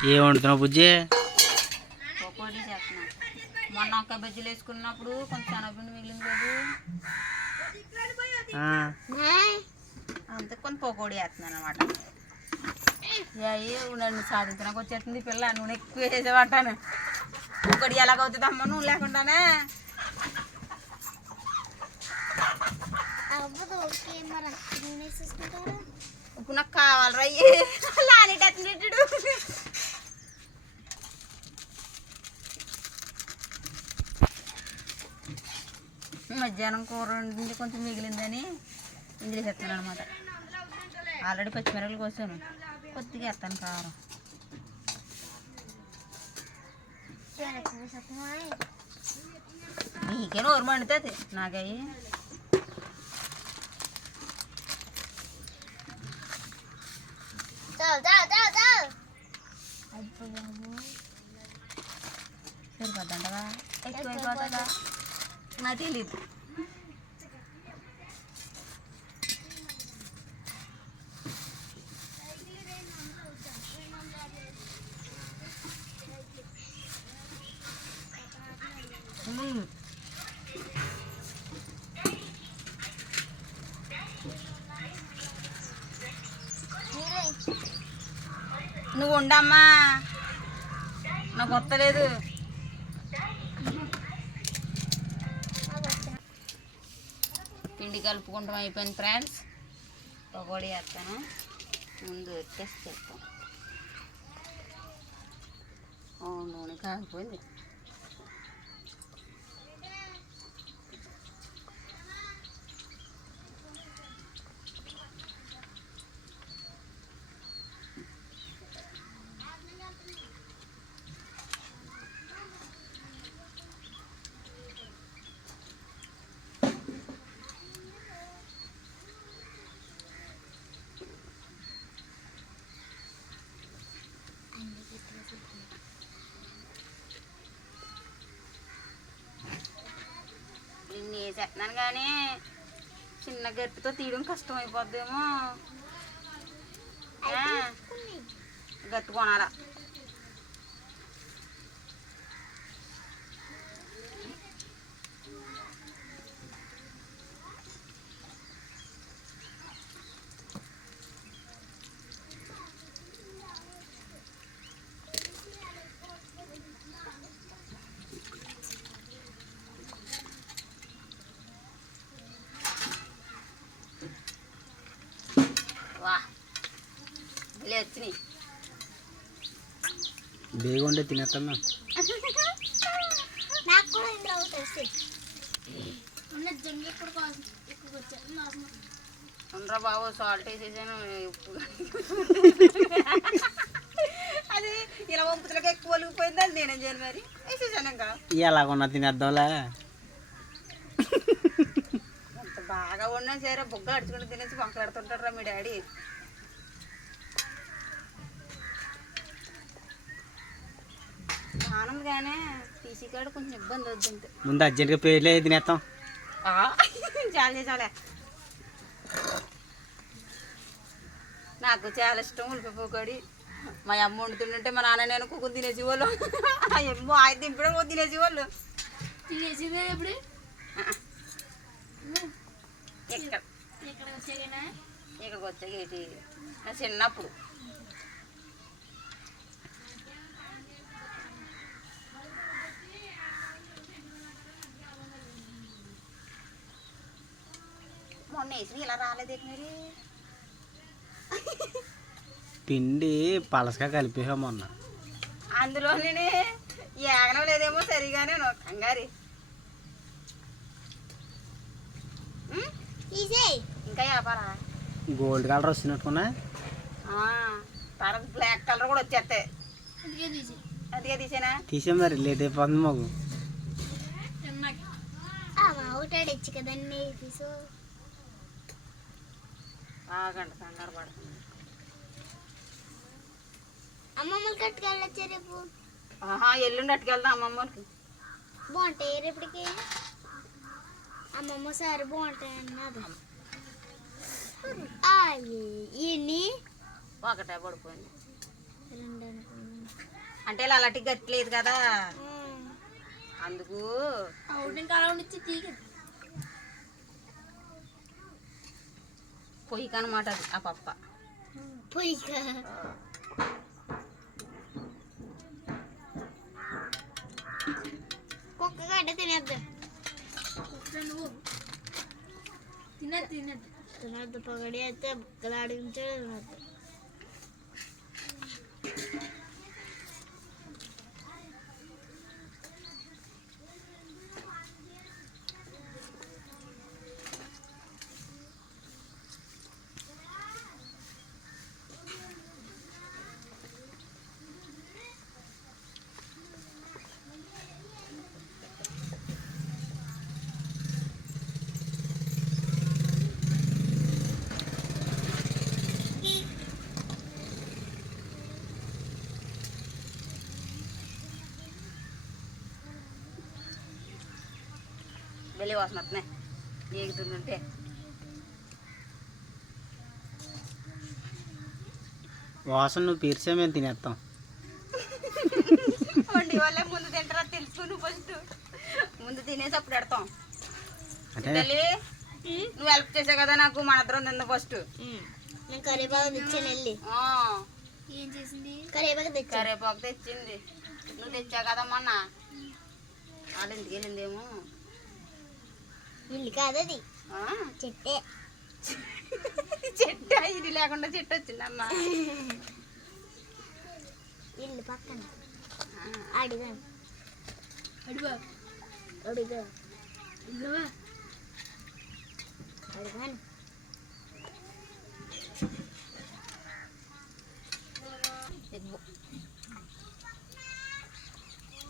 ఏం వండుతున్నావు బుజ్జి? పకోడీ చేస్తున్నా. మొన్న ఒక్క బజ్జీలు వేసుకున్నప్పుడు కొంచెం శనగపిండి మిగిలింది కదా, అంతే కొంచెం పకోడీ వేస్తున్నాను అనమాట. అయ్యి నన్ను సాధించడానికి వచ్చేస్తుంది పిల్ల. నూనె ఎక్కువ వేసేవాటాను. పకోడీ ఎలాగవుతుంది అమ్మ నూనె లేకుండానే? ఇప్పుడు నాకు కావాలరా లానేటట్టు. మధ్యాహ్నం కూర వండింది కొంచెం మిగిలిందని ఇందులో వేస్తాను అనమాట. ఆల్రెడీ పచ్చిమిరపకాయలు కోసాను, కొద్దిగా వేస్తాను కారం. నీకే నోరు మండుతుంది, నాకయ్యి సరిపోద్దంటవా? ఎక్కువైపోతుందా? నాకు తెలీదు. నువ్వు ఉండమ్మా, నాకు వస్తలేదు. పిండి కలుపుకుంటాం అయిపోయింది ఫ్రెండ్స్. పకోడీ వేస్తాను. ముందు టెస్ట్ చేస్తాం. నూనె కాగిపోయింది. ఇన్ని వేసేస్తున్నాను కానీ చిన్న గట్టితో తీయడం కష్టం అయిపోద్దేమో. గట్టి కొనాలా. వచ్చినాయి బేగా ఉండే తినేస్తాను. ఉండరా బాబు, సాల్ట్ వేసేసాను. అది ఇలా వంపుతులకి ఎక్కువ ఒలిగిపోయింది. అది నేనేం చేయను మరి, వేసేసాను. ఇంకా ఎలాగున్నా తినేద్దాంలే. అంత బాగా ఉన్నా సరే బొగ్గలు అడుచుకుంటూ తినేసి వంకలాడుతుంటాడు రా మీ డాడీ. ఆనందగానే టీసీ కాడ కొంచెం ఇబ్బంది వద్దంటే ముందు అర్జెంట్గా పేర్లే తినేస్తాం. చాలే చాలే. నాకు చాలా ఇష్టం ఉల్లిపాయ పకోడీ. మా అమ్మ వండుతుంటే మా నాన్న నేను కుక్కలు తినేసి వాళ్ళు. అమ్మో ఆయన దింపడం తినేసి వాళ్ళు. తినేసిందే ఎప్పుడు? ఇక్కడికి వచ్చాక చిన్నప్పుడు మొన్న వేసి ఇలా రాలేదు మరి. పిండి పలసగా కలిపేసా మొన్న. అందులోనే ఏగనం లేదేమో సరిగానే కంగారి. ఇంకా వ్యాపారా గోల్డ్ కలర్ వస్తున్నట్టుకున్నా, తర్వాత బ్లాక్ కలర్ కూడా వచ్చేస్తాయి. అందుకే తీసేనా? తీసే మరి లేట్ అయిపోతుంది మాకు. ఒకటాడచ్చు కదండి. ఆగండి, కంగారు పడుతుంది. అమ్మమ్మలు కట్టుకెళ్ళొచ్చా రేపు? ఎల్లుండి అట్టుకెళ్దాం అమ్మమ్మకి. బాగుంటాయి రేపటికి. అమ్మమ్మ సారి బాగుంటాయి అన్నది. ఎన్ని ఒకటే పడిపోయింది. 2 అనుకున్నాను. అంటే ఇలా అలాంటి గట్లేదు కదా అందుకు పొయ్యి కనమాట అది ఆ పప్ప పొయ్యిగా కుక్క గడ్డ తినేద్దాం తినద్దు పొగడి అయితే బుక్కలాడించే తినద్దు వెళ్ళి వాసన వస్తున్నాయి ఏగుతుంటే వాసన నువ్వు పీర్చే మేము తినేస్తాం. వండి వాళ్ళే ముందు తింటారా తెలుసుకుని ఫస్ట్ ముందు తినేసి అప్పుడు పెడతాం. అంటే తల్లి నువ్వు హెల్ప్ చేసావు కదా నాకు మన ఇద్దరం తిందా ఫస్ట్. నేను కరివేపాకు తెచ్చాను వెళ్ళి ఏం చేసింది కరివేపాకు తెచ్చింది నువ్వు తెచ్చావు కదా మొన్న వాళ్ళ ఇంటికి వెళ్ళిందేమో. ఇల్లు కాదు అది చెట్టే చెట్టు ఇది లేకుండా చెట్టు వచ్చిందమ్మా. ఇల్లు పక్కన అడిగాను అడిగాను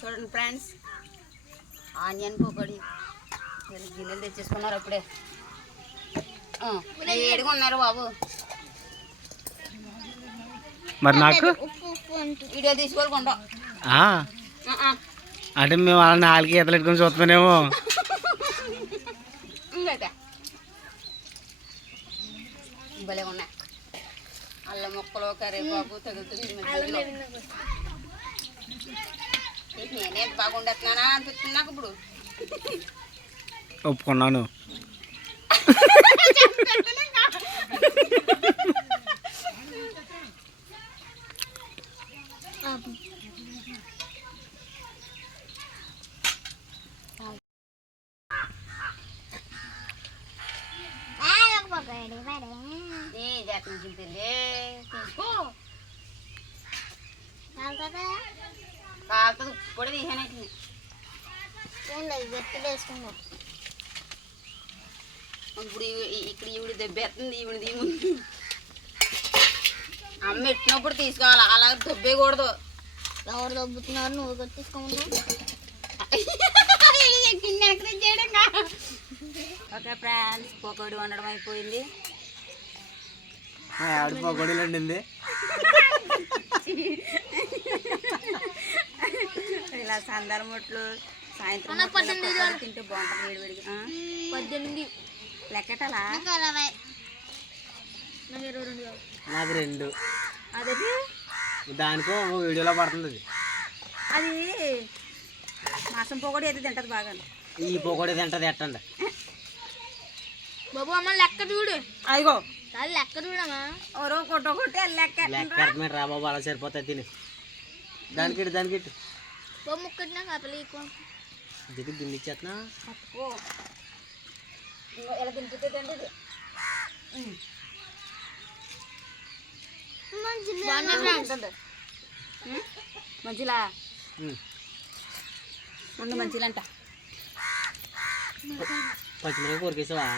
చూడండి ఫ్రెండ్స్ ఆనియన్ పకోడీ గిన్నెలు తెచ్చేసుకున్నారు అప్పుడే ఏడుగా ఉన్నారు బాబు. మరి నాకు వీడియో తీసుకోకుండా అంటే మేము అలా 4 ఈతలు పెట్టుకొని చూస్తున్నామేమో. ఇంకైతే భలే ఉన్నాయి అల్లం ముక్కలు కరివేపాకు తగులుతుంది మధ్యలో. నేనే బాగుండేస్తున్నానా అనిపిస్తుంది నాకు ఇప్పుడు. ఒప్పుకున్నాను. కాలుతుంది ఇప్పుడు తీసాను గట్టి వేసుకున్నాం ఇప్పుడు ఇక్కడ ఈవిడ దెబ్బేస్తుంది ఈవిడ ముందు అమ్మ ఎట్టినప్పుడు తీసుకోవాలి అలా దొబ్బేయకూడదు. ఎవరు దొబ్బుతున్నారు నువ్వు కొట్టించుకోమన్నా. ఓకే ఫ్రెండ్స్ పకోడీ వండడం అయిపోయింది. ఆవిడ పకోడీలు వండింది. ఇలా సందర ముట్లు సాయంత్రం తింటే బాగుంటుంది వేడివేడిగా. 18 లెక్కటలా నాకు 2 అదే దానికో వీడియోలో పడుతుంది. అది మాసం పకోడీ అయితే తింటది బాగా. ఈ పకోడీ తింటది ఎట్టండి బాబు అమ్మ లెక్క చూడు. అదిగో లెక్క చూడమ్మా ఓరో కొట్ట కొట్టి లెక్క లెక్క రా బాబు అలా సరిపోతాయి తిని. దానికి దానికి బాబు ముక్కటినా కాపలి దిగి గిన్నె ఇచ్చేస్తున్నా. ఎలా తింటుంది తింటుంది మంచిలా ముందు మంచిలంట. పచ్చిమిరపకాయ కొరికేసావా?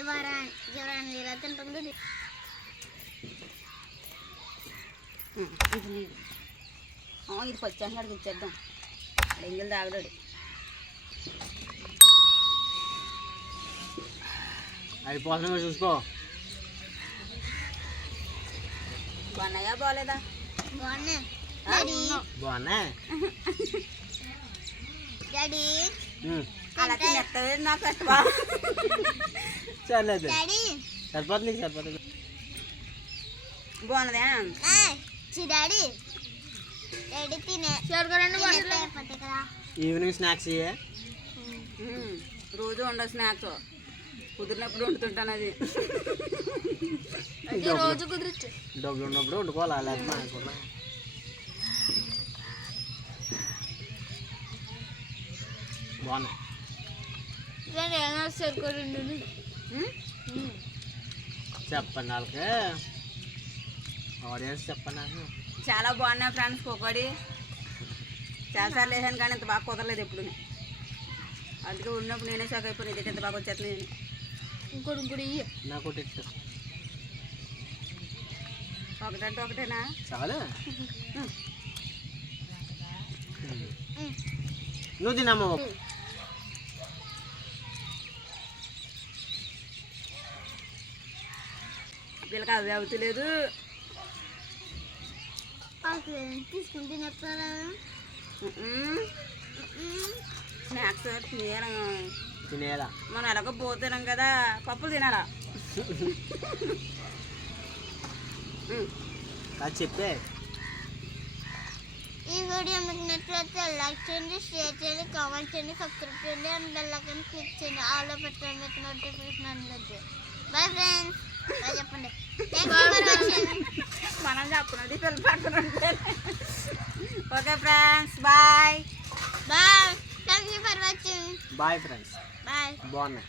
ఎవరైనా ఎలా తింటుంది ఇది పచ్చాడికి ఇచ్చేద్దాం. ఎంగిల్ తాగడాడు. అయిపోతుంది చూసుకో. బాగున్నాయా బాగోలేదా? బాగున్నా డాడీ అలా తినేస్తావే నాకు కష్టమా. సర్లేదు డాడీ సరిపోతుంది నీకు సరిపోతుంది. బాగున్నదా డాడీ డాడీ తినే అయిపోతాయి కదా. ఈవినింగ్ స్నాక్స్ ఇవే. రోజు ఉండదు స్నాక్స్, కుదిరినప్పుడు వండుతుంటాను అది. రోజు కుదిరచ్చు. డబ్బులు ఉన్నప్పుడు వండుకోవాలి, లేకపోతే అనుకున్నా. బాగున్నాయి. చెప్పండి వాళ్ళకి, ఆడియన్స్ చెప్పండి నాకు. చాలా బాగున్నాయి ఫ్రెండ్స్ పకోడీ. చాలాసార్లు వేసాను కానీ ఇంత బాగా కుదరలేదు ఎప్పుడు. అందుకే ఉన్నప్పుడు నేనే షాక్ అయిపోయింది, ఇది ఎంత బాగా వచ్చేస్తుంది నేను. ఇంకోటి నాకు ఒకటి ఇట్టు. ఒకటంటే ఒకటేనా? చాలు. నువ్వు తినమ్మా. వీళ్ళకి అవి అవుతలేదు. తీసుకుంటే స్నాక్స్ తినేలా మనం ఎలాగో పోతున్నాం కదా, పప్పులు తినాలా. అది చెప్పే. ఈ వీడియో మీకు నచ్చినట్లయితే లైక్ చేయండి, షేర్ చేయండి, కామెంట్ చేయండి, సబ్స్క్రైబ్ చేయండి అండ్ బెల్ ఐకాన్ క్లిక్ చేయండి. ఆల్లో పెట్టండి, మీకు నోటిఫికేషన్ అందదు. Bye friends. బాయ్ చెప్పండి. మనం చెప్తున్నది పిల్లలు పక్కన ఉంటే. Okay friends, bye bye. Thank you for watching. Bye friends. Bye. బాగున్నాయి.